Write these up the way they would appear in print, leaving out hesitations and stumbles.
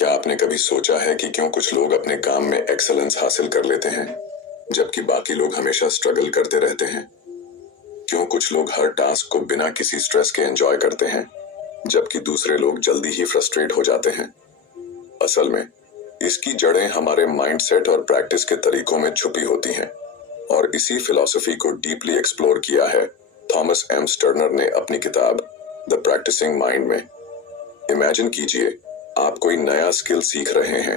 क्या आपने कभी सोचा है कि क्यों कुछ लोग अपने काम में एक्सेलेंस हासिल कर लेते हैं जबकि बाकी लोग हमेशा स्ट्रगल करते रहते हैं? क्यों कुछ लोग हर टास्क को बिना किसी स्ट्रेस के एंजॉय करते हैं जबकि दूसरे लोग जल्दी ही फ्रस्ट्रेट हो जाते हैं? असल में इसकी जड़ें हमारे माइंडसेट और प्रैक्टिस के तरीकों में छुपी होती हैं और इसी फिलॉसफी को डीपली एक्सप्लोर किया है थॉमस एम स्टर्नर ने अपनी किताब द प्रैक्टिसिंग माइंड में। इमेजिन कीजिए, आप कोई नया स्किल सीख रहे हैं,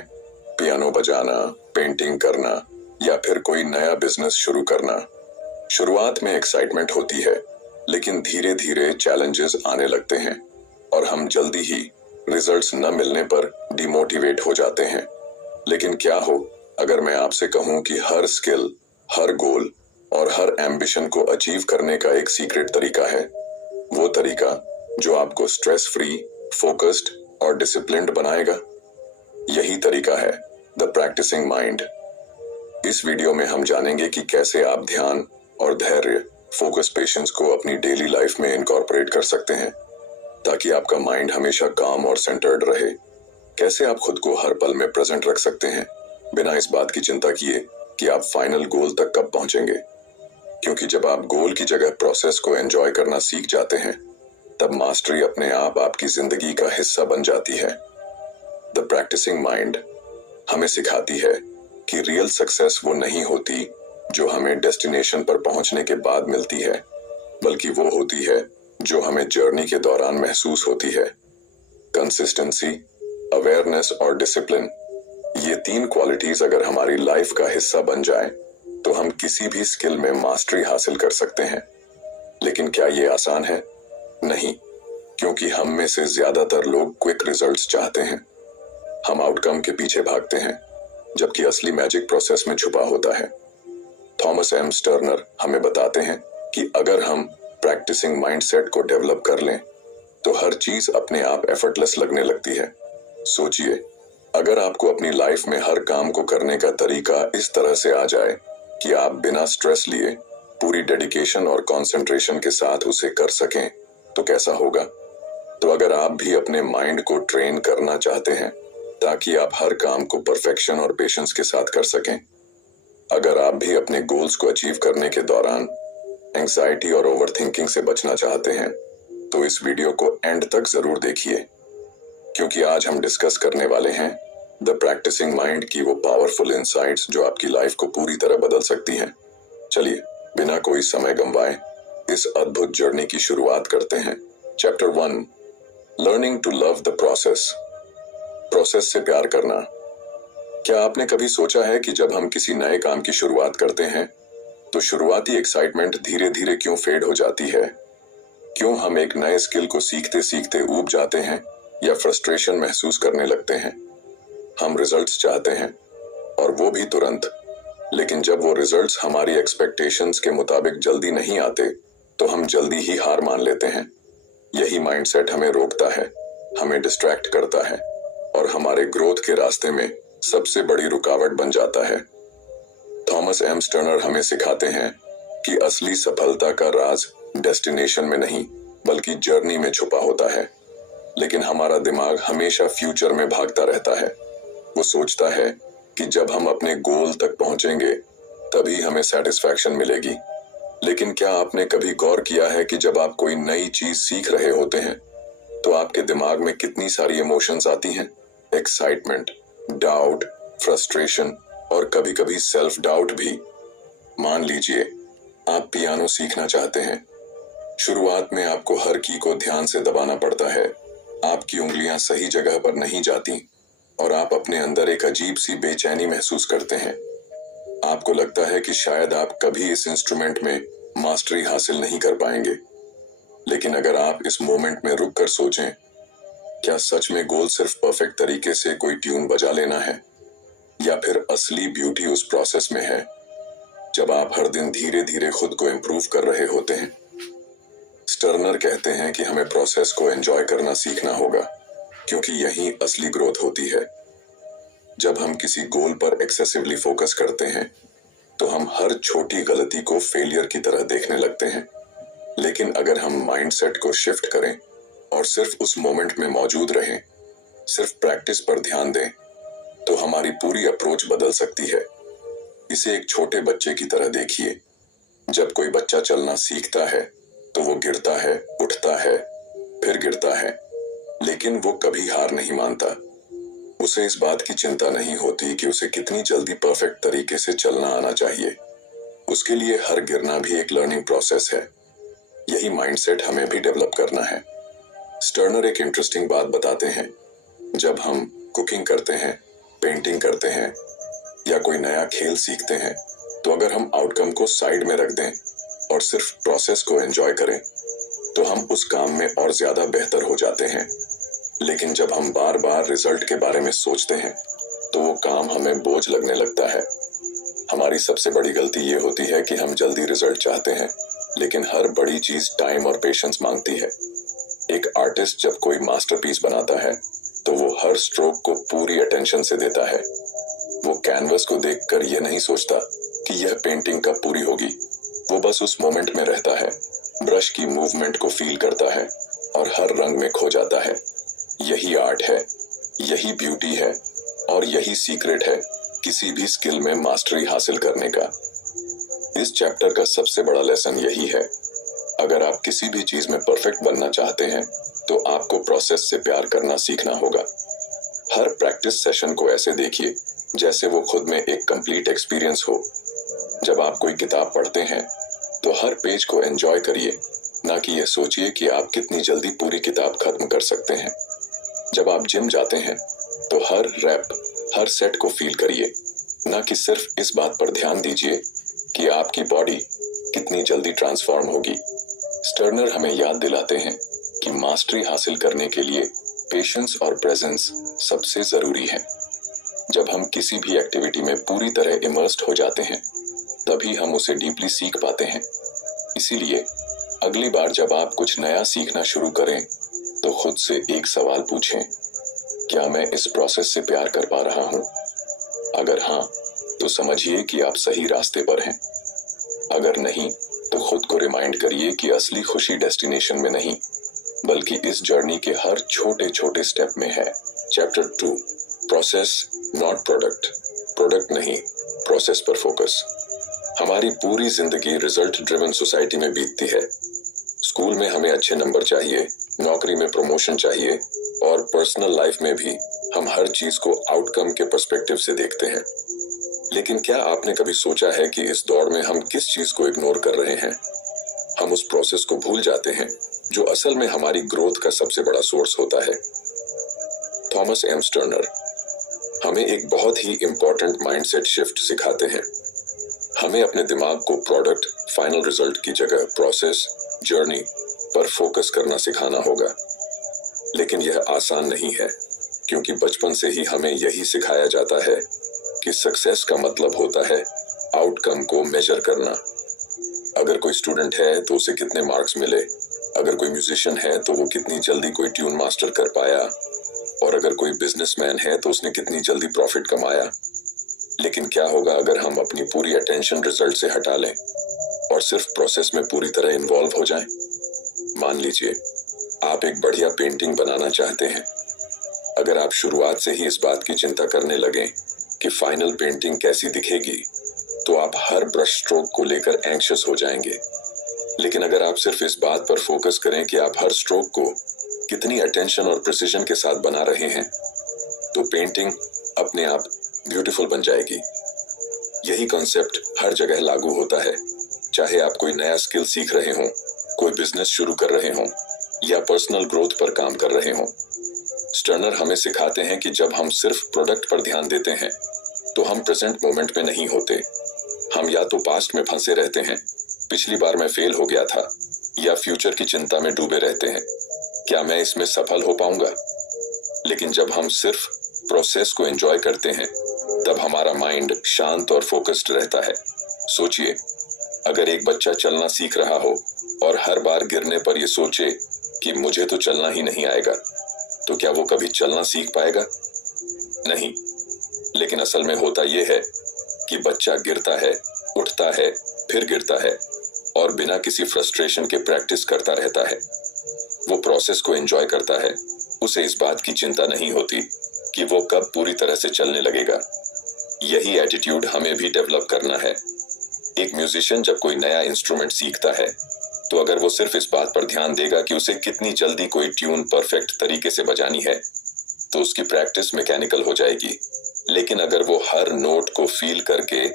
पियानो बजाना, पेंटिंग करना या फिर कोई नया बिजनेस शुरू करना। शुरुआत में एक्साइटमेंट होती है, लेकिन धीरे धीरे चैलेंजेस आने लगते हैं और हम जल्दी ही रिजल्ट्स न मिलने पर डिमोटिवेट हो जाते हैं। लेकिन क्या हो अगर मैं आपसे कहूं कि हर स्किल, हर गोल और हर एम्बिशन को अचीव करने का एक सीक्रेट तरीका है, वो तरीका जो आपको स्ट्रेस फ्री, फोकस्ड और डिसिप्लिन्ड बनाएगा। यही तरीका है द प्रैक्टिसिंग माइंड। इस वीडियो में हम जानेंगे कि कैसे आप ध्यान और धैर्य, फोकस, पेशेंस को अपनी डेली लाइफ में इनकॉर्पोरेट कर सकते हैं ताकि आपका माइंड हमेशा काम और सेंटर्ड रहे। कैसे आप खुद को हर पल में प्रेजेंट रख सकते हैं बिना इस बात की चिंता किए कि आप फाइनल गोल तक कब पहुंचेंगे। क्योंकि जब आप गोल की जगह प्रोसेस को एंजॉय करना सीख जाते हैं, तब मास्टरी अपने आप आपकी जिंदगी का हिस्सा बन जाती है। द प्रैक्टिसिंग माइंड हमें सिखाती है कि रियल सक्सेस वो नहीं होती जो हमें डेस्टिनेशन पर पहुंचने के बाद मिलती है, बल्कि वो होती है जो हमें जर्नी के दौरान महसूस होती है। कंसिस्टेंसी, अवेयरनेस और डिसिप्लिन, ये तीन क्वालिटीज अगर हमारी लाइफ का हिस्सा बन जाए तो हम किसी भी स्किल में मास्टरी हासिल कर सकते हैं। लेकिन क्या ये आसान है? नहीं, क्योंकि हम में से ज्यादातर लोग क्विक रिजल्ट्स चाहते हैं। हम आउटकम के पीछे भागते हैं, जबकि असली मैजिक प्रोसेस में छुपा होता है। थॉमस एम स्टर्नर हमें बताते हैं कि अगर हम प्रैक्टिसिंग माइंडसेट को डेवलप कर लें तो हर चीज अपने आप एफर्टलेस लगने लगती है। सोचिए, अगर आपको अपनी लाइफ में हर काम को करने का तरीका इस तरह से आ जाए कि आप बिना स्ट्रेस लिए पूरी डेडिकेशन और कंसंट्रेशन के साथ उसे कर सकें, तो कैसा होगा? तो अगर आप भी अपने माइंड को ट्रेन करना चाहते हैं ताकि आप हर काम को परफेक्शन और पेशेंस के साथ कर सकें, अगर आप भी अपने गोल्स को अचीव करने के दौरान एंग्जाइटी और ओवरथिंकिंग से बचना चाहते हैं, तो इस वीडियो को एंड तक जरूर देखिए, क्योंकि आज हम डिस्कस करने वाले हैं द प्रैक्टिसिंग माइंड की वो पावरफुल इनसाइट्स जो आपकी लाइफ को पूरी तरह बदल सकती हैं। चलिए, बिना कोई समय गंवाए इस अद्भुत जर्नी की शुरुआत करते हैं। Chapter 1, learning to love the process. Process से प्यार करना। क्या आपने कभी सोचा है कि जब हम किसी नए काम की शुरुआत करते हैं तो शुरुआती एक्साइटमेंट धीरे धीरे क्यों फेड हो जाती है? क्यों हम एक नए स्किल को सीखते सीखते ऊब जाते हैं या फ्रस्ट्रेशन महसूस करने लगते हैं? हम रिजल्ट्स चाहते हैं, और वो भी तुरंत। लेकिन जब वो रिजल्ट्स हमारी एक्सपेक्टेशंस के मुताबिक जल्दी नहीं आते तो हम जल्दी ही हार मान लेते हैं। यही माइंडसेट हमें रोकता है, हमें डिस्ट्रैक्ट करता है और हमारे ग्रोथ के रास्ते में सबसे बड़ी रुकावट बन जाता है। थॉमस एम स्टर्नर हमें सिखाते हैं कि असली सफलता का राज डेस्टिनेशन में नहीं बल्कि जर्नी में छुपा होता है। लेकिन हमारा दिमाग हमेशा फ्यूचर में भागता रहता है। वो सोचता है कि जब हम अपने गोल तक पहुंचेंगे तभी हमें सेटिस्फैक्शन मिलेगी। लेकिन क्या आपने कभी गौर किया है कि जब आप कोई नई चीज सीख रहे होते हैं तो आपके दिमाग में कितनी सारी इमोशंस आती हैं? एक्साइटमेंट, डाउट, फ्रस्ट्रेशन और कभी कभी सेल्फ डाउट भी। मान लीजिए आप पियानो सीखना चाहते हैं। शुरुआत में आपको हर की को ध्यान से दबाना पड़ता है, आपकी उंगलियां सही जगह पर नहीं जाती और आप अपने अंदर एक अजीब सी बेचैनी महसूस करते हैं। आपको लगता है कि शायद आप कभी इस इंस्ट्रूमेंट में मास्टरी हासिल नहीं कर पाएंगे। लेकिन अगर आप इस मोमेंट में रुक कर सोचें, क्या सच में गोल सिर्फ परफेक्ट तरीके से कोई ट्यून बजा लेना है, या फिर असली ब्यूटी उस प्रोसेस में है जब आप हर दिन धीरे धीरे खुद को इम्प्रूव कर रहे होते हैं? स्टर्नर कहते हैं कि हमें प्रोसेस को एंजॉय करना सीखना होगा, क्योंकि यही असली ग्रोथ होती है। जब हम किसी गोल पर एक्सेसिवली फोकस करते हैं तो हम हर छोटी गलती को फेलियर की तरह देखने लगते हैं। लेकिन अगर हम माइंडसेट को शिफ्ट करें और सिर्फ उस मोमेंट में मौजूद रहें, सिर्फ प्रैक्टिस पर ध्यान दें तो हमारी पूरी अप्रोच बदल सकती है। इसे एक छोटे बच्चे की तरह देखिए। जब कोई बच्चा चलना सीखता है तो वो गिरता है, उठता है, फिर गिरता है, लेकिन वो कभी हार नहीं मानता। उसे इस बात की चिंता नहीं होती कि उसे कितनी जल्दी परफेक्ट तरीके से चलना आना चाहिए। उसके लिए हर गिरना भी एक लर्निंग प्रोसेस है। यही माइंडसेट हमें भी डेवलप करना है। स्टर्नर एक इंटरेस्टिंग बात बताते हैं। जब हम कुकिंग करते हैं, पेंटिंग करते हैं या कोई नया खेल सीखते हैं, तो अगर हम आउटकम को साइड में रख दें और सिर्फ प्रोसेस को एंजॉय करें तो हम उस काम में और ज्यादा बेहतर हो जाते हैं। लेकिन जब हम बार बार रिजल्ट के बारे में सोचते हैं तो वो काम हमें बोझ लगने लगता है। हमारी सबसे बड़ी गलती ये होती है कि हम जल्दी रिजल्ट चाहते हैं, लेकिन हर बड़ी चीज टाइम और पेशेंस मांगती है। एक आर्टिस्ट जब कोई मास्टरपीस बनाता है तो वो हर स्ट्रोक को पूरी अटेंशन से देता है। वो कैनवस को देखकर ये नहीं सोचता कि यह पेंटिंग कब पूरी होगी। वो बस उस मोमेंट में रहता है, ब्रश की मूवमेंट को फील करता है और हर रंग में खो जाता है। यही आर्ट है, यही ब्यूटी है और यही सीक्रेट है किसी भी स्किल में मास्टरी हासिल करने का। इस चैप्टर का सबसे बड़ा लेसन यही है, अगर आप किसी भी चीज में परफेक्ट बनना चाहते हैं तो आपको प्रोसेस से प्यार करना सीखना होगा। हर प्रैक्टिस सेशन को ऐसे देखिए जैसे वो खुद में एक कंप्लीट एक्सपीरियंस हो। जब आप कोई किताब पढ़ते हैं तो हर पेज को एंजॉय करिए, ना कि यह सोचिए कि आप कितनी जल्दी पूरी किताब खत्म कर सकते हैं। जब आप जिम जाते हैं तो हर रैप, हर सेट को फील करिए, ना कि सिर्फ इस बात पर ध्यान दीजिए कि आपकी बॉडी कितनी जल्दी ट्रांसफॉर्म होगी। स्टर्नर हमें याद दिलाते हैं कि मास्टरी हासिल करने के लिए पेशेंस और प्रेजेंस सबसे जरूरी है। जब हम किसी भी एक्टिविटी में पूरी तरह इमर्स्ड हो जाते हैं तभी हम उसे डीपली सीख पाते हैं। इसीलिए अगली बार जब आप कुछ नया सीखना शुरू करें तो खुद से एक सवाल पूछें, क्या मैं इस प्रोसेस से प्यार कर पा रहा हूं? अगर हाँ, तो समझिए कि आप सही रास्ते पर हैं। अगर नहीं, तो खुद को रिमाइंड करिए कि असली खुशी डेस्टिनेशन में नहीं, बल्कि इस जर्नी के हर छोटे छोटे स्टेप में है। Chapter 2, process not product. Product नहीं, प्रोसेस पर फोकस। हमारी पूरी जिंदगी रिजल्ट ड्रिवन सोसाइटी में बीतती है। स्कूल में हमें अच्छे नंबर चाहिए, नौकरी में प्रमोशन चाहिए और पर्सनल लाइफ में भी हम हर चीज को आउटकम के पर्सपेक्टिव से देखते हैं। लेकिन क्या आपने कभी सोचा है कि इस दौड़ में हम किस चीज को इग्नोर कर रहे हैं? हम उस प्रोसेस को भूल जाते हैं जो असल में हमारी ग्रोथ का सबसे बड़ा सोर्स होता है। थॉमस एम स्टर्नर हमें एक बहुत ही इंपॉर्टेंट माइंडसेट शिफ्ट सिखाते हैं। हमें अपने दिमाग को प्रोडक्ट, फाइनल रिजल्ट की जगह प्रोसेस, जर्नी पर फोकस करना सिखाना होगा। लेकिन यह आसान नहीं है, क्योंकि बचपन से ही हमें यही सिखाया जाता है कि सक्सेस का मतलब होता है आउटकम को मेजर करना। अगर कोई स्टूडेंट है तो उसे कितने मार्क्स मिले, अगर कोई म्यूजिशियन है तो वो कितनी जल्दी कोई ट्यून मास्टर कर पाया, और अगर कोई बिजनेसमैन है तो उसने कितनी जल्दी प्रॉफिट कमाया। लेकिन क्या होगा अगर हम अपनी पूरी अटेंशन रिजल्ट से हटा लें और सिर्फ प्रोसेस में पूरी तरह इन्वॉल्व हो जाएं? मान लीजिए आप एक बढ़िया पेंटिंग बनाना चाहते हैं। अगर आप शुरुआत से ही इस बात की चिंता करने लगें कि फाइनल पेंटिंग कैसी दिखेगी, तो आप हर ब्रश स्ट्रोक को लेकर एंग्शियस हो जाएंगे। लेकिन अगर आप सिर्फ इस बात पर फोकस करें कि आप हर स्ट्रोक को कितनी अटेंशन और प्रिसिजन के साथ बना रहे हैं, तो पेंटिंग अपने आप ब्यूटीफुल बन जाएगी। यही कॉन्सेप्ट हर जगह लागू होता है, चाहे आप कोई नया स्किल सीख रहे हों, कोई बिजनेस शुरू कर रहे हों या पर्सनल ग्रोथ पर काम कर रहे हों। स्टर्नर हमें सिखाते हैं कि जब हम सिर्फ प्रोडक्ट पर ध्यान देते हैं तो हम प्रेजेंट मोमेंट में नहीं होते। हम या तो पास्ट में फंसे रहते हैं, पिछली बार मैं फेल हो गया था, या फ्यूचर की चिंता में डूबे रहते हैं, क्या मैं इसमें सफल हो पाऊंगा। लेकिन जब हम सिर्फ प्रोसेस को एंजॉय करते हैं तब हमारा माइंड शांत और फोकस्ड रहता है। सोचिए, अगर एक बच्चा चलना सीख रहा हो और हर बार गिरने पर यह सोचे कि मुझे तो चलना ही नहीं आएगा, तो क्या वो कभी चलना सीख पाएगा? नहीं। लेकिन असल में होता यह है कि बच्चा गिरता है, उठता है, फिर गिरता है और बिना किसी फ्रस्ट्रेशन के प्रैक्टिस करता रहता है। वो प्रोसेस को एंजॉय करता है, उसे इस बात की चिंता नहीं होती कि वो कब पूरी तरह से चलने लगेगा। यही एटीट्यूड हमें भी डेवलप करना है। एक म्यूजिशियन जब कोई नया इंस्ट्रूमेंट सीखता है तो अगर वो सिर्फ इस बात पर ध्यान देगा कि उसे कितनी जल्दी कोई ट्यून परफेक्ट तरीके से बजानी है तो उसकी प्रैक्टिस मैकेनिकल हो जाएगी। लेकिन अगर वो हर नोट को फील करके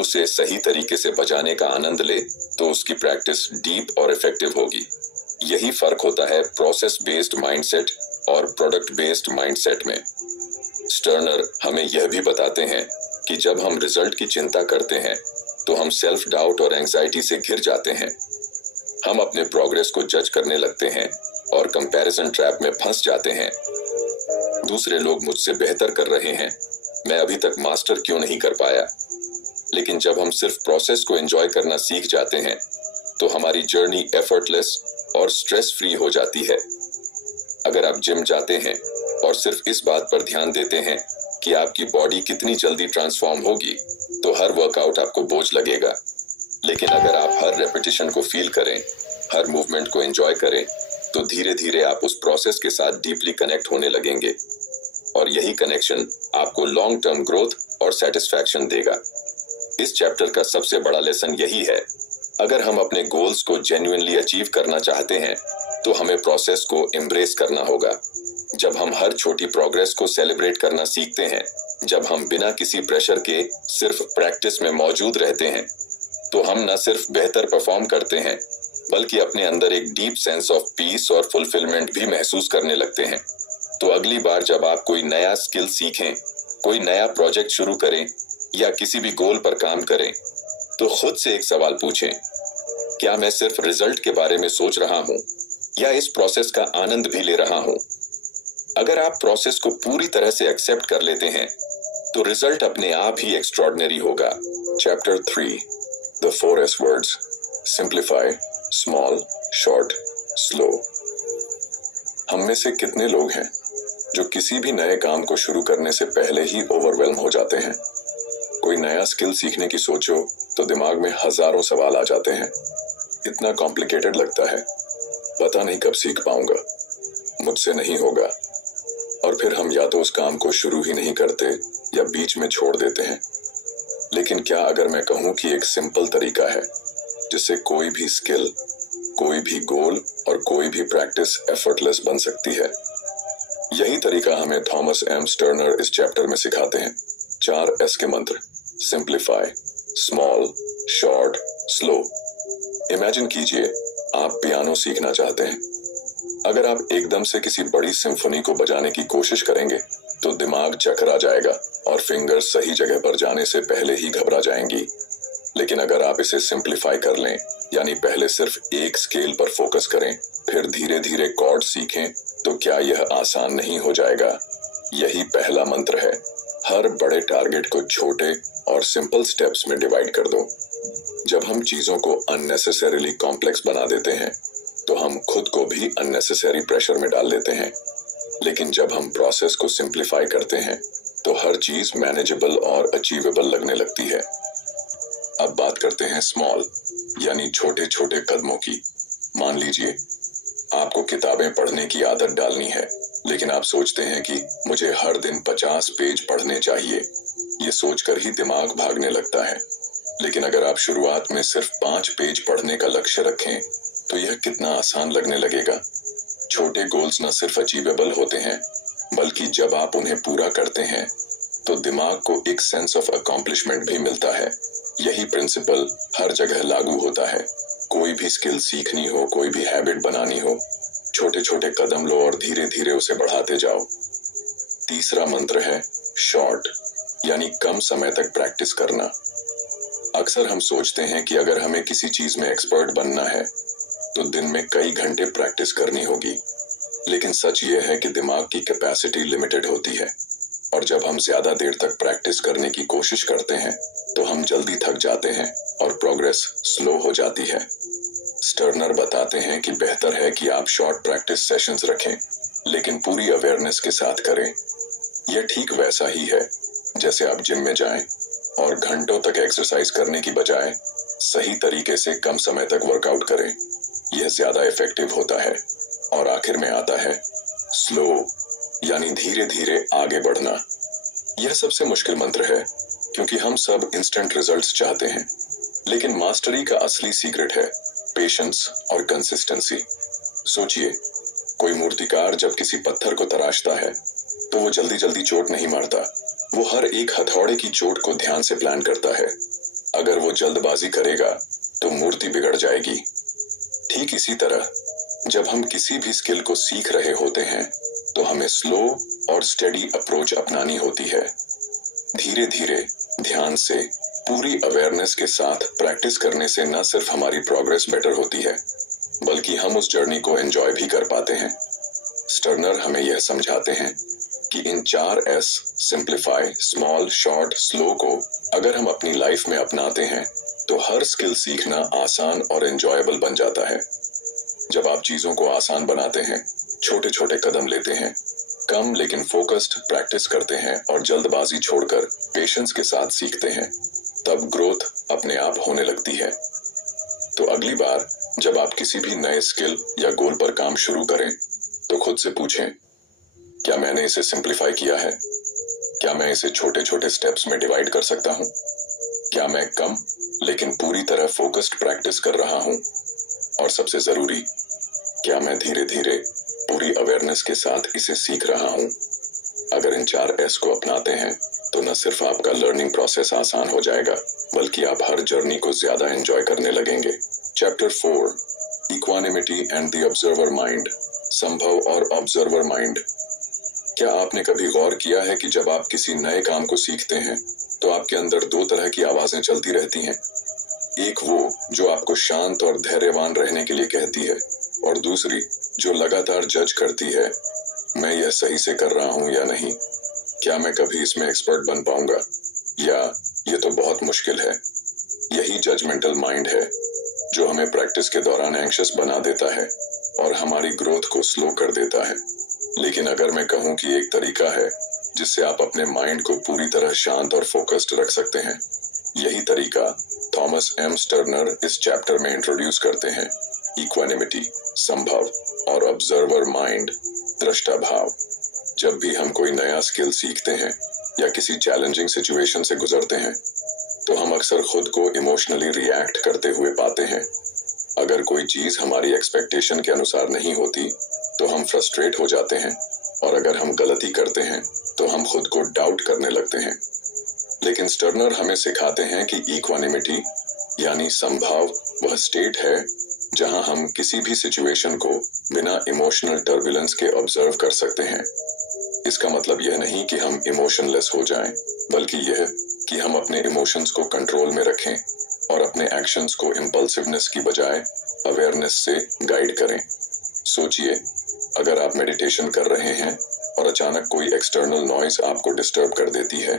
उसे सही तरीके से बजाने का आनंद ले तो उसकी प्रैक्टिस डीप और इफेक्टिव होगी। यही फर्क होता है प्रोसेस बेस्ड माइंडसेट और प्रोडक्ट बेस्ड माइंडसेट में। स्टर्नर हमें यह भी बताते हैं कि जब हम रिजल्ट की चिंता करते हैं तो हम सेल्फ डाउट और एंजाइटी से घिर जाते हैं। हम अपने प्रोग्रेस को जज करने लगते हैं और कंपैरिजन ट्रैप में फंस जाते हैं। दूसरे लोग मुझसे बेहतर कर रहे हैं, मैं अभी तक मास्टर क्यों नहीं कर पाया। लेकिन जब हम सिर्फ प्रोसेस को एंजॉय करना सीख जाते हैं तो हमारी जर्नी एफर्टलेस और स्ट्रेस फ्री हो जाती है। अगर आप जिम जाते हैं और सिर्फ इस बात पर ध्यान देते हैं कि आपकी बॉडी कितनी जल्दी ट्रांसफॉर्म होगी तो हर वर्कआउट आपको बोझ लगेगा। लेकिन अगर आप हर रेपिटेशन को फील करें, हर मूवमेंट को एंजॉय करें तो धीरे धीरे आप उस प्रोसेस के साथ डीपली कनेक्ट होने लगेंगे और यही कनेक्शन आपको लॉन्ग टर्म ग्रोथ और सेटिस्फैक्शन देगा। इस चैप्टर का सबसे बड़ा लेसन यही है, अगर हम अपने गोल्स को जेन्युइनली अचीव करना चाहते हैं तो हमें प्रोसेस को एम्ब्रेस करना होगा। जब हम हर छोटी प्रोग्रेस को सेलिब्रेट करना सीखते हैं, जब हम बिना किसी प्रेशर के सिर्फ प्रैक्टिस में मौजूद रहते हैं तो हम न सिर्फ बेहतर परफॉर्म करते हैं बल्कि अपने अंदर एक डीप सेंस ऑफ पीस और फुलफिलमेंट भी महसूस करने लगते हैं। तो अगली बार जब आप कोई नया स्किल सीखें, कोई नया प्रोजेक्ट शुरू करें या किसी भी गोल पर काम करें तो खुद से एक सवाल पूछें, क्या मैं सिर्फ रिजल्ट के बारे में सोच रहा हूं या इस प्रोसेस का आनंद भी ले रहा हूं। अगर आप प्रोसेस को पूरी तरह से एक्सेप्ट कर लेते हैं तो रिजल्ट अपने आप ही एक्स्ट्रॉर्डिनरी होगा। Chapter 3 the 4S words, simplify, small, short, slow. हम में से कितने लोग हैं जो किसी भी नए काम को शुरू करने से पहले ही ओवरवेल्म हो जाते हैं। कोई नया स्किल सीखने की सोचो तो दिमाग में हजारों सवाल आ जाते हैं, इतना कॉम्प्लिकेटेड लगता है, पता नहीं कब सीख पाऊंगा, मुझसे नहीं होगा। और फिर हम या तो उस काम को शुरू ही नहीं करते या बीच में छोड़ देते हैं। लेकिन क्या अगर मैं कहूं कि एक सिंपल तरीका है जिससे कोई भी स्किल, कोई भी गोल और कोई भी प्रैक्टिस एफर्टलेस बन सकती है। यही तरीका हमें थॉमस एम स्टर्नर इस चैप्टर में सिखाते हैं। 4S के मंत्र, simplify, small, short, slow. Imagine कीजिए आप पियानो सीखना चाहते हैं। अगर आप एकदम से किसी बड़ी सिम्फनी को बजाने की कोशिश करेंगे तो दिमाग चकरा जाएगा और फिंगर्स सही जगह पर जाने से पहले ही घबरा जाएंगी। लेकिन अगर आप इसे सिंप्लीफाई कर लें, यानी पहले सिर्फ एक स्केल पर फोकस करें, फिर धीरे धीरे कॉर्ड सीखें, तो क्या यह आसान नहीं हो जाएगा। यही पहला मंत्र है। हर बड़े टारगेट को छोटे और सिंपल स्टेप्स में डिवाइड कर दो। जब हम चीजों को अननेसेसरीली कॉम्प्लेक्स बना देते हैं तो हम खुद को भी अननेसेसरी प्रेशर में डाल देते हैं। लेकिन जब हम प्रोसेस को सिंप्लीफाई करते हैं तो हर चीज मैनेजेबल और अचीवेबल लगने लगती है। अब बात करते हैं स्मॉल, यानी छोटे छोटे कदमों की। मान लीजिए आपको किताबें पढ़ने की आदत डालनी है, लेकिन आप सोचते हैं कि मुझे हर दिन 50 पेज पढ़ने चाहिए। ये सोचकर ही दिमाग भागने लगता है। लेकिन अगर आप शुरुआत में सिर्फ 5 पेज पढ़ने का लक्ष्य रखें तो यह कितना आसान लगने लगेगा। छोटे गोल्स न सिर्फ अचीवेबल होते हैं बल्कि जब आप उन्हें पूरा करते हैं तो दिमाग को एक सेंस ऑफ अकॉम्प्लिशमेंट भी मिलता है। यही प्रिंसिपल हर जगह लागू होता है। कोई भी स्किल सीखनी हो, कोई भी हैबिट बनानी हो, छोटे छोटे कदम लो और धीरे धीरे उसे बढ़ाते जाओ। तीसरा मंत्र है शॉर्ट, यानी कम समय तक प्रैक्टिस करना। अक्सर हम सोचते हैं कि अगर हमें किसी चीज में एक्सपर्ट बनना है तो दिन में कई घंटे प्रैक्टिस करनी होगी। लेकिन सच ये है कि दिमाग की कैपेसिटी लिमिटेड होती है और जब हम ज्यादा देर तक प्रैक्टिस करने की कोशिश करते हैं तो हम जल्दी थक जाते हैं और प्रोग्रेस स्लो हो जाती है। स्टर्नर बताते हैं कि बेहतर है कि आप शॉर्ट प्रैक्टिस सेशंस रखें, लेकिन पूरी अवेयरनेस के साथ करें। यह ठीक वैसा ही है जैसे आप जिम में जाएं और घंटों तक एक्सरसाइज करने की बजाय सही तरीके से कम समय तक वर्कआउट करें। यह ज्यादा इफेक्टिव होता है। और आखिर में आता है स्लो यानी धीरे धीरे आगे बढ़ना। यह सबसे मुश्किल मंत्र है क्योंकि हम सब इंस्टेंट रिजल्ट्स चाहते हैं, लेकिन मास्टरी का असली सीक्रेट है पेशेंस और कंसिस्टेंसी। सोचिए, कोई मूर्तिकार जब किसी पत्थर को तराशता है तो वो जल्दी जल्दी चोट नहीं मारता, वो हर एक हथौड़े की चोट को ध्यान से प्लान करता है। अगर वो जल्दबाजी करेगा तो मूर्ति बिगड़ जाएगी। ठीक इसी तरह जब हम किसी भी स्किल को सीख रहे होते हैं तो हमें स्लो और स्टेडी अप्रोच अपनानी होती है। धीरे धीरे, ध्यान से, पूरी अवेयरनेस के साथ प्रैक्टिस करने से न सिर्फ हमारी प्रोग्रेस बेटर होती है, बल्कि हम उस जर्नी को एंजॉय भी कर पाते हैं। स्टर्नर हमें यह समझाते हैं कि इन 4S simplify, small, short, slow को अगर हम अपनी लाइफ में अपनाते हैं तो हर स्किल सीखना आसान और एंजॉयबल बन जाता है। जब आप चीजों को आसान बनाते हैं, छोटे छोटे कदम लेते हैं, कम लेकिन फोकस्ड प्रैक्टिस करते हैं और जल्दबाजी छोड़कर पेशेंस के साथ सीखते हैं, तब ग्रोथ अपने आप होने लगती है। तो अगली बार जब आप किसी भी नए स्किल या गोल पर काम शुरू करें तो खुद से पूछें, क्या मैंने इसे सिंप्लीफाई किया है? क्या मैं इसे छोटे छोटे स्टेप्स में डिवाइड कर सकता हूँ? क्या मैं कम लेकिन पूरी तरह फोकस्ड प्रैक्टिस कर रहा हूँ? और सबसे जरूरी, क्या मैं धीरे धीरे पूरी अवेयरनेस के साथ इसे सीख रहा हूँ? अगर इन 4S को अपनाते हैं तो न सिर्फ आपका लर्निंग प्रोसेस आसान हो जाएगा, बल्कि आप हर जर्नी को ज्यादा एंजॉय करने लगेंगे। Chapter 4, equanimity and the observer mind, संभव और ऑब्जर्वर माइंड। क्या आपने कभी गौर किया है कि जब आप किसी नए काम को सीखते हैं तो आपके अंदर 2 तरह की आवाजें चलती रहती हैं। एक वो जो आपको शांत और धैर्यवान रहने के लिए कहती है, और दूसरी जो लगातार जज करती है, मैं यह सही से कर रहा हूं या नहीं, क्या मैं कभी इसमें एक्सपर्ट बन पाऊंगा, या ये तो बहुत मुश्किल है। यही जजमेंटल माइंड है जो हमें प्रैक्टिस के दौरान एंग्शियस बना देता है और हमारी ग्रोथ को स्लो कर देता है। लेकिन अगर मैं कहूं कि एक तरीका है जिससे आप अपने माइंड को पूरी तरह शांत और फोकस्ड रख सकते हैं, यही तरीका थॉमस एम स्टर्नर इस चैप्टर में इंट्रोड्यूस करते हैं। इक्वानिमिटी, संभव, और ऑब्जर्वर माइंड, दृष्टा भाव। जब भी हम कोई नया स्किल सीखते हैं या किसी चैलेंजिंग सिचुएशन से गुजरते हैं तो हम अक्सर खुद को इमोशनली रिएक्ट करते हुए पाते हैं। अगर कोई चीज हमारी एक्सपेक्टेशन के अनुसार नहीं होती तो हम फ्रस्ट्रेट हो जाते हैं, और अगर हम गलती करते हैं तो हम खुद को डाउट करने लगते हैं। लेकिन स्टर्नर हमें सिखाते हैं कि इक्वानिमिटी यानी संभाव वह स्टेट है जहां हम किसी भी सिचुएशन को बिना इमोशनल टर्बुलेंस के ऑब्जर्व कर सकते हैं। इसका मतलब यह नहीं कि हम इमोशनलेस हो जाएं, बल्कि यह कि हम अपने इमोशंस को कंट्रोल में रखें और अपने एक्शंस को इम्पल्सिवनेस की बजाय अवेयरनेस से गाइड करें। सोचिए, अगर आप मेडिटेशन कर रहे हैं और अचानक कोई एक्सटर्नल नॉइज आपको डिस्टर्ब कर देती है,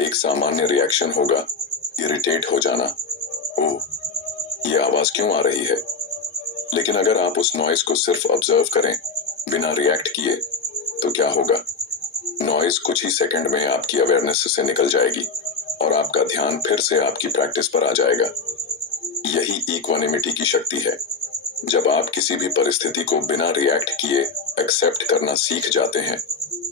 एक सामान्य रिएक्शन होगा इरिटेट हो जाना। ओह, ये आवाज क्यों आ रही है? लेकिन अगर आप उस नॉइज को सिर्फ ऑब्जर्व करें बिना रिएक्ट किए तो क्या होगा? नॉइज कुछ ही सेकंड में आपकी अवेयरनेस से निकल जाएगी और आपका ध्यान फिर से आपकी प्रैक्टिस पर आ जाएगा। यही इक्वानिमिटी की शक्ति है। जब आप किसी भी परिस्थिति को बिना रिएक्ट किए एक्सेप्ट करना सीख जाते हैं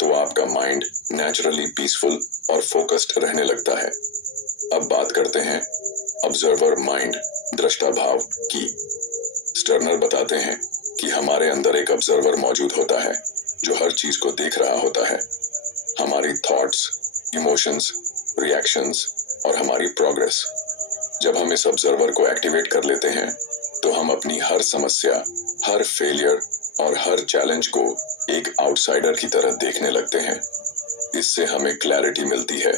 तो आपका माइंड नेचुरली पीसफुल और फोकस्ड रहने लगता है। अब बात करते हैं ऑब्जर्वर माइंड, दृष्टा भाव की। स्टर्नर बताते हैं कि हमारे अंदर एक ऑब्जर्वर मौजूद होता है जो हर चीज को देख रहा होता है, हमारी थॉट्स, इमोशंस, रिएक्शंस और हमारी प्रोग्रेस। जब हम इस ऑब्जर्वर को एक्टिवेट कर लेते हैं तो हम अपनी हर समस्या, हर फेलियर और हर चैलेंज को एक आउटसाइडर की तरह देखने लगते हैं। इससे हमें क्लैरिटी मिलती है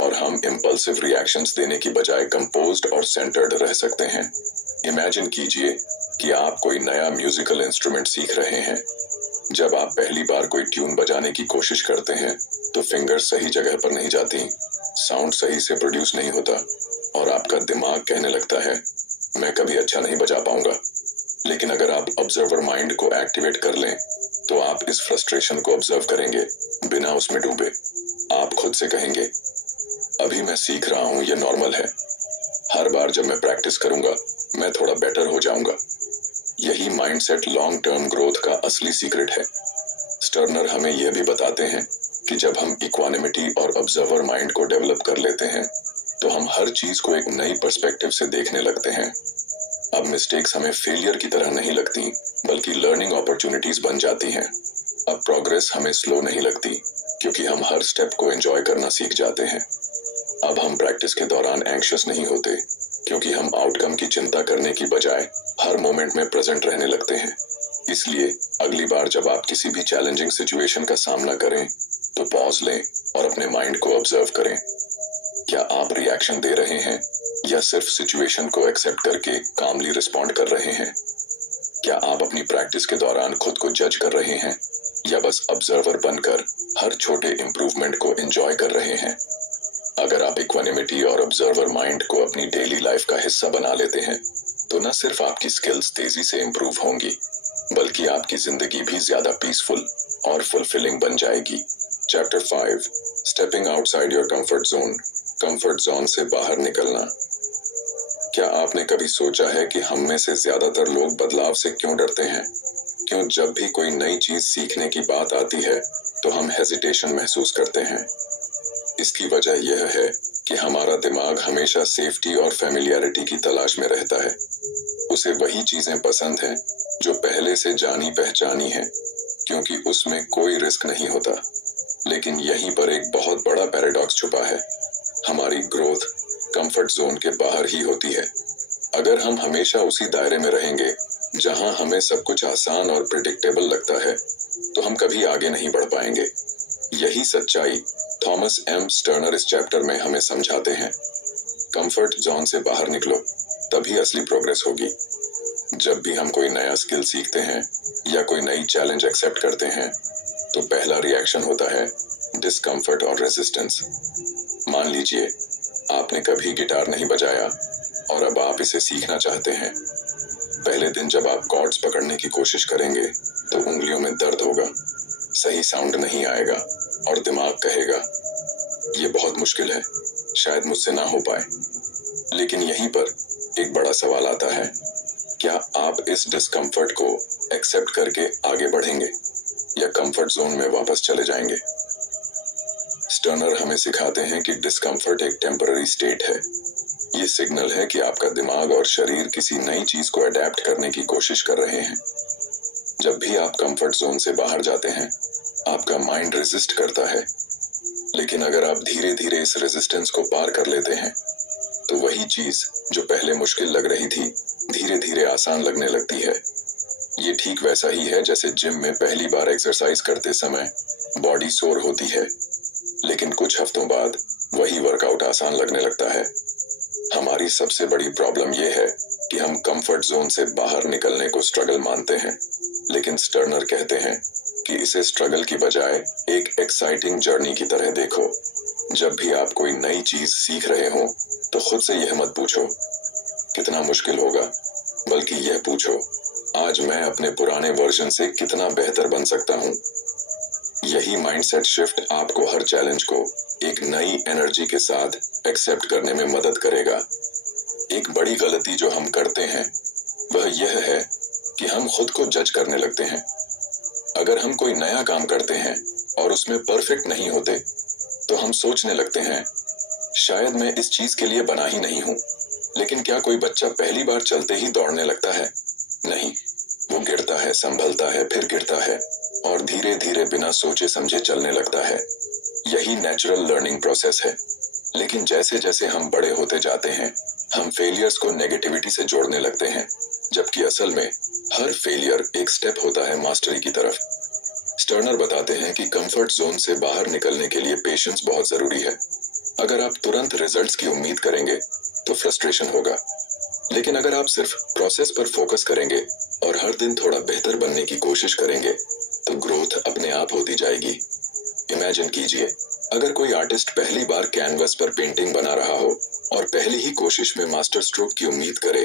और हम इम्पल्सिव रिएक्शंस देने की बजाय कंपोज्ड और सेंटर्ड रह सकते हैं। इमेजिन कीजिए कि आप कोई नया म्यूजिकल इंस्ट्रूमेंट सीख रहे हैं। जब आप पहली बार कोई ट्यून बजाने की कोशिश करते हैं तो फिंगर्स सही जगह पर नहीं जाती, साउंड सही से प्रोड्यूस नहीं होता और आपका दिमाग कहने लगता है, मैं कभी अच्छा नहीं बजा पाऊंगा। लेकिन अगर आप ऑब्जर्वर माइंड को एक्टिवेट कर लें तो आप इस फ्रस्ट्रेशन को ऑब्जर्व करेंगे बिना उसमें डूबे। आप खुद से कहेंगे, अभी मैं सीख रहा हूं, यह नॉर्मल है। हर बार जब मैं प्रैक्टिस करूंगा मैं थोड़ा बेटर हो जाऊंगा। यही माइंडसेट लॉन्ग टर्म ग्रोथ का असली सीक्रेट है। स्टर्नर हमें यह भी बताते हैं कि जब हम इक्वानिमिटी और ऑब्जर्वर माइंड को डेवलप कर लेते हैं तो हम हर चीज को एक नई पर्सपेक्टिव से देखने लगते हैं। अब मिस्टेक्स हमें फेलियर की तरह नहीं लगती, बल्कि लर्निंग अपॉर्चुनिटीज बन जाती हैं। अब प्रोग्रेस हमें स्लो नहीं लगती, क्योंकि हम हर स्टेप को एंजॉय करना सीख जाते हैं। अब हम प्रैक्टिस के दौरान एंग्शियस नहीं होते, क्योंकि हम आउटकम की चिंता करने की बजाय हर मोमेंट में प्रेजेंट रहने लगते हैं। इसलिए अगली बार जब आप किसी भी चैलेंजिंग सिचुएशन का सामना करें तो पॉज लें और अपने माइंड को ऑब्जर्व करें। क्या आप रिएक्शन दे रहे हैं या सिर्फ सिचुएशन को एक्सेप्ट करके कामली रिस्पॉन्ड कर रहे हैं? क्या आप अपनी प्रैक्टिस के दौरान खुद को जज कर रहे हैं या बस ऑब्जर्वर बनकर हर छोटे इंप्रूवमेंट को एंजॉय कर रहे हैं? अगर आप इक्वानिमिटी और ऑब्जर्वर माइंड को अपनी डेली लाइफ का हिस्सा बना लेते हैं तो न सिर्फ आपकी स्किल्स तेजी से इंप्रूव होंगी, बल्कि आपकी जिंदगी भी ज्यादा पीसफुल और फुलफिलिंग बन जाएगी। Chapter 5, stepping outside your comfort zone. Comfort zone से बाहर निकलना। क्या आपने कभी सोचा है कि हम में से ज्यादातर लोग बदलाव से क्यों डरते हैं? क्यों जब भी कोई नई चीज सीखने की बात आती है तो हम हेजिटेशन महसूस करते हैं? इसकी वजह यह है कि हमारा दिमाग हमेशा सेफ्टी और फैमिलियरिटी की तलाश में रहता है। उसे वही चीजें पसंद हैं जो पहले से जानी पहचानी है, क्योंकि उसमें कोई रिस्क नहीं होता। लेकिन यहीं पर एक बहुत बड़ा पैराडॉक्स छुपा है। हमारी ग्रोथ कंफर्ट जोन के बाहर ही होती है। अगर हम हमेशा उसी दायरे में रहेंगे जहां हमें सब कुछ आसान और प्रिडिक्टेबल लगता है तो हम कभी आगे नहीं बढ़ पाएंगे। यही सच्चाई थॉमस एम स्टर्नर इस चैप्टर में हमें समझाते हैं। कंफर्ट जोन से बाहर निकलो, तभी असली प्रोग्रेस होगी। जब भी हम कोई नया स्किल सीखते हैं या कोई नई चैलेंज एक्सेप्ट करते हैं तो पहला रिएक्शन होता है डिस्कम्फर्ट और रेजिस्टेंस। मान लीजिए आपने कभी गिटार नहीं बजाया और अब आप इसे सीखना चाहते हैं। पहले दिन जब आप कॉर्ड्स पकड़ने की कोशिश करेंगे तो उंगलियों में दर्द होगा, सही साउंड नहीं आएगा और दिमाग कहेगा ये बहुत मुश्किल है, शायद मुझसे ना हो पाए। लेकिन यहीं पर एक बड़ा सवाल आता है, क्या आप इस डिस्कम्फर्ट को एक्सेप्ट करके आगे बढ़ेंगे या कंफर्ट जोन में वापस चले जाएंगे? स्टर्नर हमें सिखाते हैं कि डिस्कम्फर्ट एक टेम्पररी स्टेट है। ये सिग्नल है कि आपका दिमाग और शरीर किसी नई चीज को अडेप्ट करने की कोशिश कर रहे हैं। जब भी आप कंफर्ट जोन से बाहर जाते हैं आपका माइंड रेजिस्ट करता है, लेकिन अगर आप धीरे धीरे इस रेजिस्टेंस को पार कर लेते हैं तो वही चीज जो पहले मुश्किल लग रही थी धीरे धीरे आसान लगने लगती है। ये ठीक वैसा ही है जैसे जिम में पहली बार एक्सरसाइज करते समय बॉडी सोर होती है, लेकिन कुछ हफ्तों बाद वही वर्कआउट आसान लगने लगता है। हमारी सबसे बड़ी प्रॉब्लम यह है कि हम कंफर्ट जोन से बाहर निकलने को स्ट्रगल मानते हैं, लेकिन स्टर्नर कहते हैं कि इसे स्ट्रगल की बजाय एक एक्साइटिंग जर्नी की तरह देखो। जब भी आप कोई नई चीज सीख रहे हो तो खुद से यह मत पूछो कितना मुश्किल होगा, बल्कि यह पूछो आज मैं अपने पुराने वर्जन से कितना बेहतर बन सकता हूँ। यही माइंडसेट शिफ्ट आपको हर चैलेंज को एक नई एनर्जी के साथ एक्सेप्ट करने में मदद करेगा। एक बड़ी गलती जो हम करते हैं वह यह है कि हम खुद को जज करने लगते हैं। अगर हम कोई नया काम करते हैं और उसमें परफेक्ट नहीं होते तो हम सोचने लगते हैं शायद मैं इस चीज के लिए बना ही नहीं हूँ। लेकिन क्या कोई बच्चा पहली बार चलते ही दौड़ने लगता है? नहीं, वो गिरता है, संभलता है, फिर गिरता है और धीरे धीरे बिना सोचे समझे चलने लगता है। यही नेचुरल लर्निंग प्रोसेस है। लेकिन जैसे जैसे हम बड़े होते जाते हैं हम फेलियर्स को नेगेटिविटी से जोड़ने लगते हैं, जबकि असल में हर फेलियर एक स्टेप होता है मास्टरी की तरफ। स्टर्नर बताते हैं कि कंफर्ट जोन से बाहर निकलने के लिए पेशेंस बहुत जरूरी है। अगर आप तुरंत रिजल्ट्स की उम्मीद करेंगे तो फ्रस्ट्रेशन होगा, लेकिन अगर आप सिर्फ प्रोसेस पर फोकस करेंगे और हर दिन थोड़ा बेहतर बनने की कोशिश करेंगे तो ग्रोथ अपने आप होती जाएगी। इमेजिन कीजिए अगर कोई आर्टिस्ट पहली बार कैनवस पर पेंटिंग बना रहा हो और पहली ही कोशिश में मास्टर स्ट्रोक की उम्मीद करे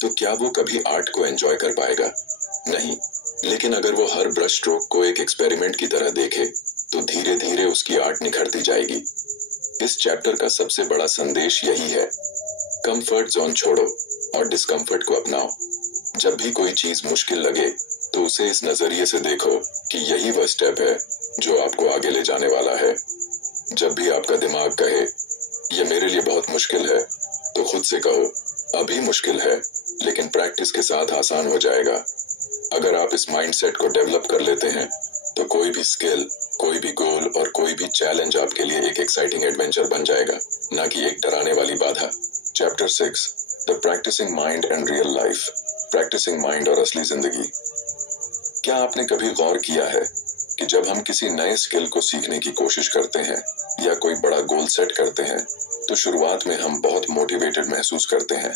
तो क्या वो कभी आर्ट को एंजॉय कर पाएगा? नहीं। लेकिन अगर वो हर ब्रश स्ट्रोक को एक एक्सपेरिमेंट की तरह देखे तो धीरे धीरे उसकी आर्ट निखरती जाएगी। इस चैप्टर का सबसे बड़ा संदेश यही है, कंफर्ट जोन छोड़ो और डिस्कम्फर्ट को अपनाओ। जब भी कोई चीज मुश्किल लगे तो उसे इस नजरिए से देखो कि यही वह स्टेप है जो आपको आगे ले जाने वाला है। जब भी आपका दिमाग कहे यह मेरे लिए बहुत मुश्किल है, तो खुद से कहो अभी मुश्किल है, लेकिन प्रैक्टिस के साथ आसान हो जाएगा। अगर आप इस माइंडसेट को डेवलप कर लेते हैं तो कोई भी स्किल, कोई भी गोल और कोई भी चैलेंज आपके लिए एक एक्साइटिंग एडवेंचर बन जाएगा, ना कि एक डराने वाली बाधा। Chapter 6, the practising mind and real life. Practising mind और असली जिंदगी। क्या आपने कभी गौर किया है कि जब हम किसी नए स्किल को सीखने की कोशिश करते हैं या कोई बड़ा गोल सेट करते हैं, तो शुरुआत में हम बहुत मोटिवेटेड महसूस करते हैं,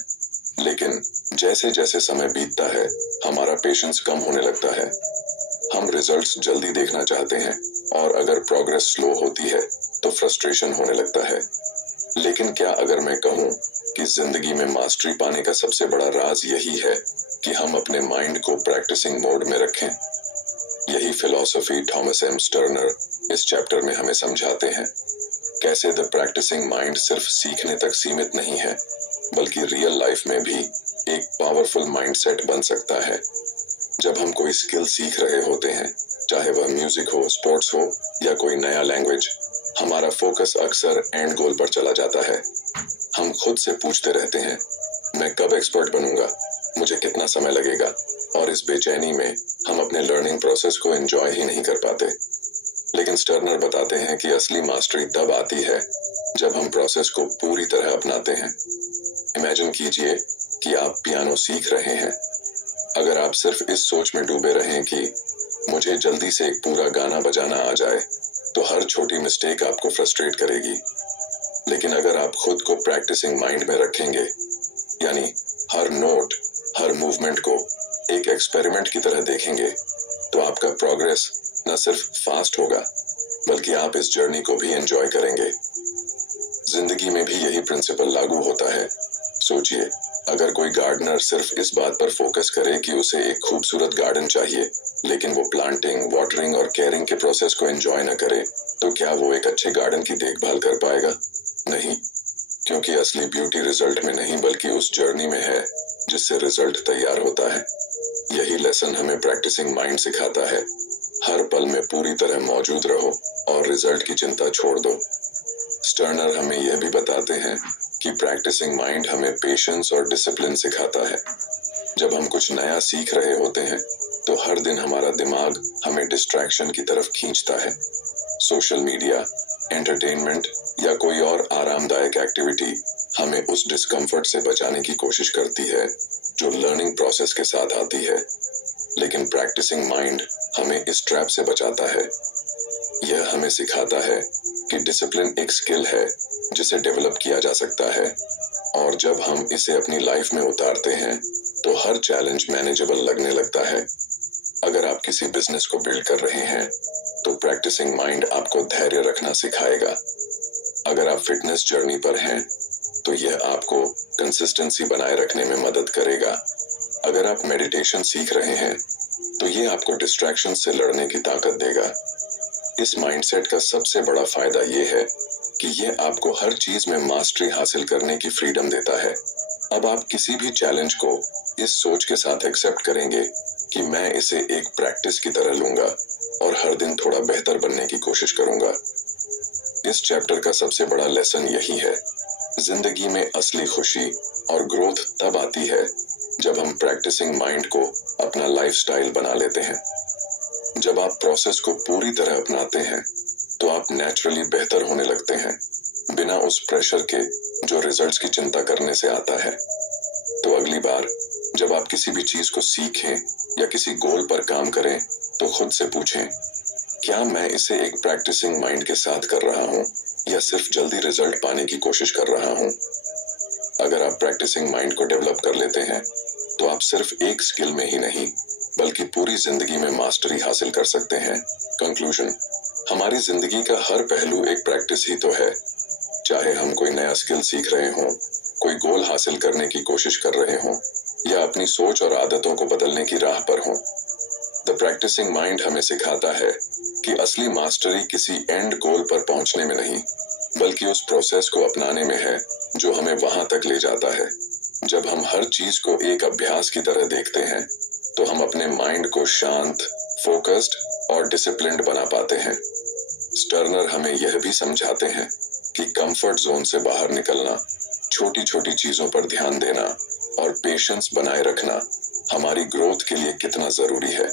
लेकिन जैसे जैसे समय बीतता है हमारा पेशेंस कम होने लगता है। हम रिजल्ट्स जल्दी देखना चाहते हैं और अगर प्रोग्रेस स्लो होती है तो फ्रस्ट्रेशन होने लगता है। लेकिन क्या अगर मैं कहूँ कि जिंदगी में मास्टरी पाने का सबसे बड़ा राज यही है कि हम अपने माइंड को प्रैक्टिसिंग मोड में रखें। यही फिलॉसफी थॉमस एम स्टर्नर इस चैप्टर में हमें समझाते हैं। कैसे द प्रैक्टिसिंग माइंड सिर्फ सीखने तक सीमित नहीं है, बल्कि रियल लाइफ में भी एक पावरफुल माइंडसेट बन सकता है। जब हम कोई स्किल सीख रहे होते हैं, चाहे वह म्यूजिक हो, स्पोर्ट्स हो या कोई नया लैंग्वेज, हमारा फोकस अक्सर एंड गोल पर चला जाता है। हम खुद से पूछते रहते हैं, मैं कब एक्सपर्ट बनूंगा, मुझे कितना समय लगेगा, और इस बेचैनी में हम अपने लर्निंग प्रोसेस को एंजॉय ही नहीं कर पाते। लेकिन स्टर्नर बताते हैं कि असली मास्टरी तब आती है जब हम प्रोसेस को पूरी तरह अपनाते हैं। इमेजिन कीजिए कि आप पियानो सीख रहे हैं। अगर आप सिर्फ इस सोच में डूबे रहें कि मुझे जल्दी से एक पूरा गाना बजाना आ जाए, तो हर छोटी मिस्टेक आपको फ्रस्ट्रेट करेगी। लेकिन अगर आप खुद को प्रैक्टिसिंग माइंड में रखेंगे, यानी हर नोट, हर मूवमेंट को एक एक्सपेरिमेंट की तरह देखेंगे, तो आपका प्रोग्रेस न सिर्फ फास्ट होगा, बल्कि आप इस जर्नी को भी एंजॉय करेंगे। जिंदगी में भी यही प्रिंसिपल लागू होता है। सोचिए, अगर कोई गार्डनर सिर्फ इस बात पर फोकस करे कि उसे एक खूबसूरत गार्डन चाहिए, लेकिन वो प्लांटिंग, वाटरिंग और केयरिंग के प्रोसेस को एंजॉय न करे, तो क्या वो एक अच्छे गार्डन की देखभाल कर पाएगा? नहीं, क्योंकि असली ब्यूटी रिजल्ट में नहीं बल्कि उस जर्नी में है जिससे रिजल्ट तैयार होता है। यही लेसन हमें प्रैक्टिसिंग माइंड सिखाता है। हर पल में पूरी तरह मौजूद रहो और रिजल्ट की चिंता छोड़ दो। स्टर्नर हमें यह भी बताते हैं कि प्रैक्टिसिंग माइंड हमें पेशेंस और डिसिप्लिन सिखाता है। जब हम कुछ नया सीख रहे होते हैं तो हर दिन हमारा दिमाग हमें डिस्ट्रैक्शन की तरफ खींचता है। सोशल मीडिया, एंटरटेनमेंट या कोई और आरामदायक एक्टिविटी हमें उस डिस्कम्फर्ट से बचाने की कोशिश करती है जो लर्निंग प्रोसेस के साथ आती है। लेकिन प्रैक्टिसिंग माइंड हमें इस ट्रैप से बचाता है। यह हमें सिखाता है कि डिसिप्लिन एक स्किल है जिसे डेवलप किया जा सकता है, और जब हम इसे अपनी लाइफ में उतारते हैं तो हर चैलेंज मैनेजेबल लगने लगता है। अगर आप किसी बिजनेस को बिल्ड कर रहे हैं तो प्रैक्टिसिंग माइंड आपको धैर्य रखना सिखाएगा। अगर आप फिटनेस जर्नी पर हैं तो यह आपको कंसिस्टेंसी बनाए रखने में मदद करेगा। अगर आप मेडिटेशन सीख रहे हैं तो ये आपको डिस्ट्रैक्शन से लड़ने की ताकत देगा। इस माइंडसेट का सबसे बड़ा फायदा ये है कि यह आपको हर चीज में मास्टरी हासिल करने की फ्रीडम देता है। अब आप किसी भी चैलेंज को इस सोच के साथ एक्सेप्ट करेंगे कि मैं इसे एक प्रैक्टिस की तरह लूंगा और हर दिन थोड़ा बेहतर बनने की कोशिश करूंगा। इस चैप्टर का सबसे बड़ा लेसन यही है, जिंदगी में असली खुशी और ग्रोथ तब आती है जब हम प्रैक्टिसिंग माइंड को अपना लाइफस्टाइल बना लेते हैं। जब आप प्रोसेस को पूरी तरह अपनाते हैं तो आप नेचुरली बेहतर होने लगते हैं, बिना उस प्रेशर के जो रिजल्ट्स की चिंता करने से आता है। तो अगली बार जब आप किसी भी चीज को सीखें या किसी गोल पर काम करें तो खुद से पूछें, क्या मैं इसे एक प्रैक्टिसिंग माइंड के साथ कर रहा हूँ या सिर्फ जल्दी रिजल्ट पाने की कोशिश कर रहा हूँ? अगर आप प्रैक्टिसिंग माइंड को डेवलप कर लेते हैं तो आप सिर्फ एक स्किल में ही नहीं बल्कि पूरी जिंदगी में मास्टरी हासिल कर सकते हैं। कंक्लूजन, हमारी जिंदगी का हर पहलू एक प्रैक्टिस ही तो है। चाहे हम कोई नया स्किल सीख रहे हों, कोई गोल हासिल करने की कोशिश कर रहे हों या अपनी सोच और आदतों को बदलने की राह पर हों, द प्रैक्टिसिंग माइंड हमें सिखाता है कि असली मास्टरी किसी एंड गोल पर पहुंचने में नहीं बल्कि उस प्रोसेस को अपनाने में है जो हमें वहां तक ले जाता है। जब हम हर चीज को एक अभ्यास की तरह देखते हैं तो हम अपने माइंड को शांत, फोकस्ड और डिसिप्लिन्ड बना पाते हैं। स्टर्नर हमें यह भी समझाते हैं कि कंफर्ट जोन से बाहर निकलना, छोटी छोटी चीजों पर ध्यान देना और पेशेंस बनाए रखना हमारी ग्रोथ के लिए कितना जरूरी है।